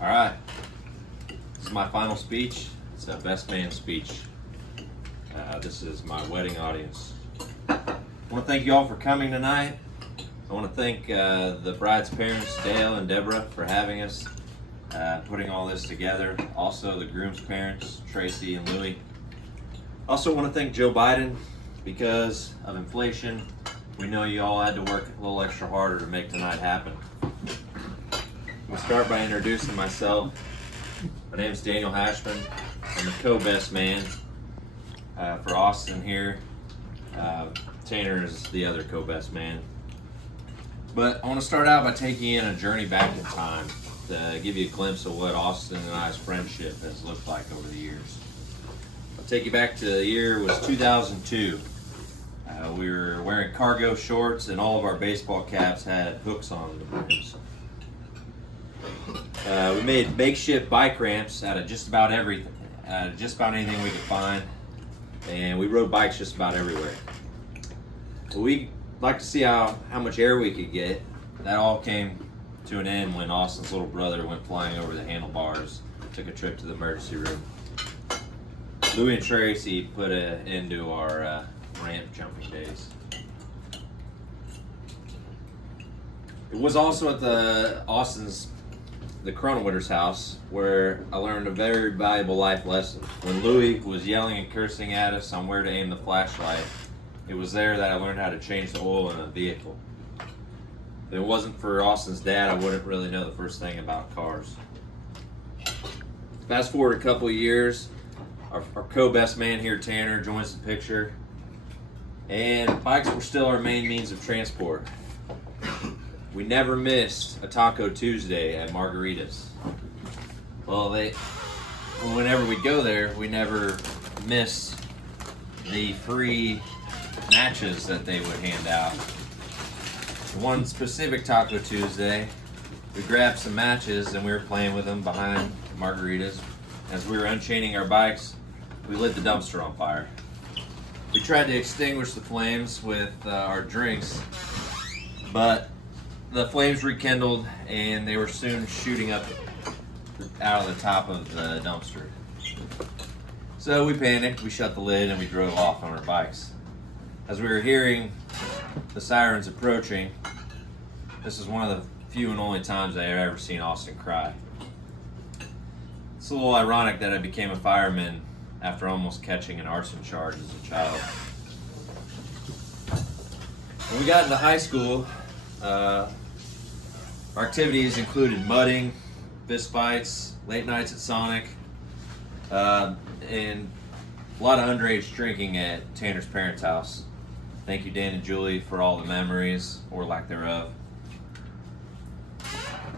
All right, this is my final speech. It's a best man speech. This is my wedding audience. I want to thank you all for coming tonight. I want to thank the bride's parents, Dale and Deborah, for having us, putting all this together. Also, the groom's parents, Tracy and Louie. Also, want to thank Joe Biden. Because of inflation, we know you all had to work a little extra harder to make tonight happen. We'll start by introducing myself. My name is Daniel Hashman. I'm the co-best man for Austin here. Tanner is the other co-best man. But I want to start out by taking you in a journey back in time to give you a glimpse of what Austin and I's friendship has looked like over the years. I'll take you back to the year was 2002. We were wearing cargo shorts and all of our baseball caps had hooks on the brims. We made makeshift bike ramps out of just about everything, just about anything we could find, and we rode bikes just about everywhere. We like to see how much air we could get. That all came to an end when Austin's little brother went flying over the handlebars, took a trip to the emergency room. Louie and Tracy put an end to our ramp jumping days. It was also at the Cronenwitter's house where I learned a very valuable life lesson. When Louie was yelling and cursing at us on where to aim the flashlight, it was there that I learned how to change the oil in a vehicle. If it wasn't for Austin's dad, I wouldn't really know the first thing about cars. Fast forward a couple of years, our co-best man here, Tanner, joins the picture. And bikes were still our main means of transport. We never missed a Taco Tuesday at Margaritas. Well, whenever we'd go there, we never missed the free matches that they would hand out. One specific Taco Tuesday, we grabbed some matches and we were playing with them behind Margaritas. As we were unchaining our bikes, we lit the dumpster on fire. We tried to extinguish the flames with our drinks, but the flames rekindled and they were soon shooting up out of the top of the dumpster. So we panicked, we shut the lid, and we drove off on our bikes. As we were hearing the sirens approaching, this is one of the few and only times I have ever seen Austin cry. It's a little ironic that I became a fireman after almost catching an arson charge as a child. When we got into high school, our activities included mudding, fist fights, late nights at Sonic, and a lot of underage drinking at Tanner's parents' house. Thank you, Dan and Julie, for all the memories, or lack thereof.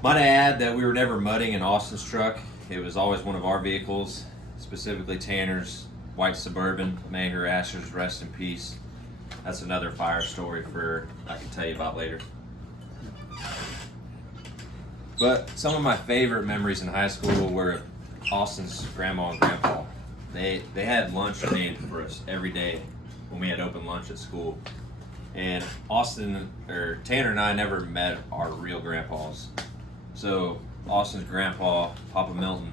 Might I add that we were never mudding in Austin's truck. It was always one of our vehicles, specifically Tanner's white Suburban. May her ashes rest in peace. That's another fire story I can tell you about later. But some of my favorite memories in high school were Austin's grandma and grandpa. They had lunch made for us every day when we had open lunch at school. And Tanner and I never met our real grandpas. So Austin's grandpa, Papa Milton,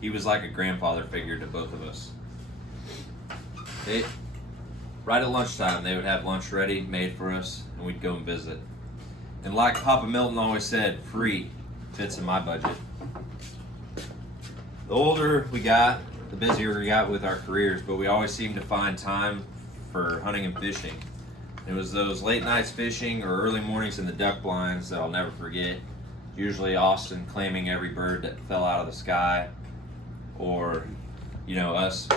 he was like a grandfather figure to both of us. Right at lunchtime, they would have lunch ready, made for us, and we'd go and visit. And like Papa Milton always said, free fits in my budget. The older we got, the busier we got with our careers, but we always seemed to find time for hunting and fishing. It was those late nights fishing or early mornings in the duck blinds that I'll never forget. Usually Austin claiming every bird that fell out of the sky, or us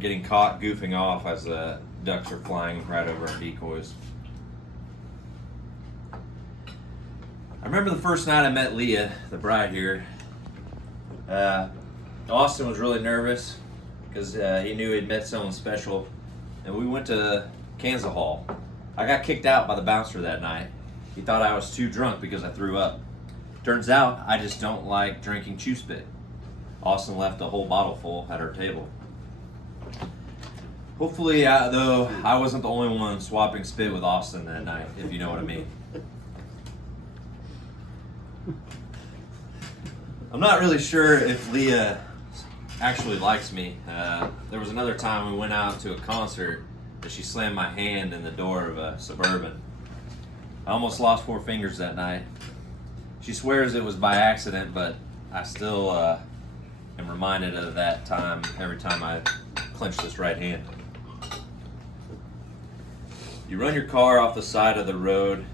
getting caught goofing off as the ducks are flying right over our decoys. I remember the first night I met Leah, the bride here. Austin was really nervous because he knew he'd met someone special, and we went to Kansas Hall. I got kicked out by the bouncer that night. He thought I was too drunk because I threw up. Turns out I just don't like drinking chew spit. Austin left a whole bottle full at our table. Hopefully, though, I wasn't the only one swapping spit with Austin that night, if you know what I mean. I'm not really sure if Leah actually likes me. There was another time we went out to a concert that she slammed my hand in the door of a Suburban. I almost lost 4 fingers that night. She swears it was by accident, but I still am reminded of that time every time I clench this right hand. You run your car off the side of the road,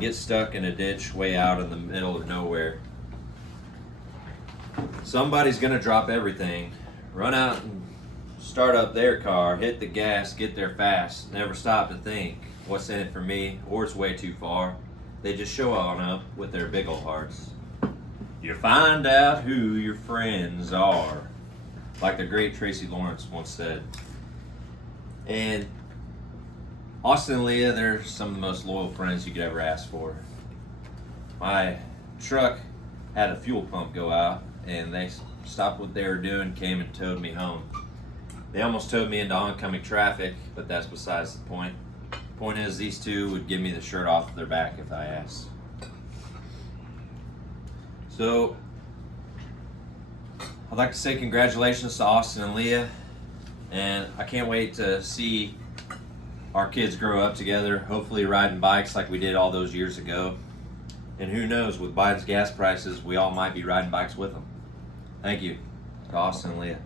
get stuck in a ditch way out in the middle of nowhere. Somebody's gonna drop everything, run out and start up their car, hit the gas, get there fast, never stop to think what's in it for me or it's way too far. They just show on up with their big old hearts. You find out who your friends are, like the great Tracy Lawrence once said. And Austin and Leah, they're some of the most loyal friends you could ever ask for. My truck had a fuel pump go out, and they stopped what they were doing, came and towed me home. They almost towed me into oncoming traffic, but that's besides the point. Point is, these two would give me the shirt off their back if I asked. So, I'd like to say congratulations to Austin and Leah, and I can't wait to see our kids grow up together, hopefully riding bikes like we did all those years ago. And who knows, with Biden's gas prices, we all might be riding bikes with them. Thank you to Austin and Leah.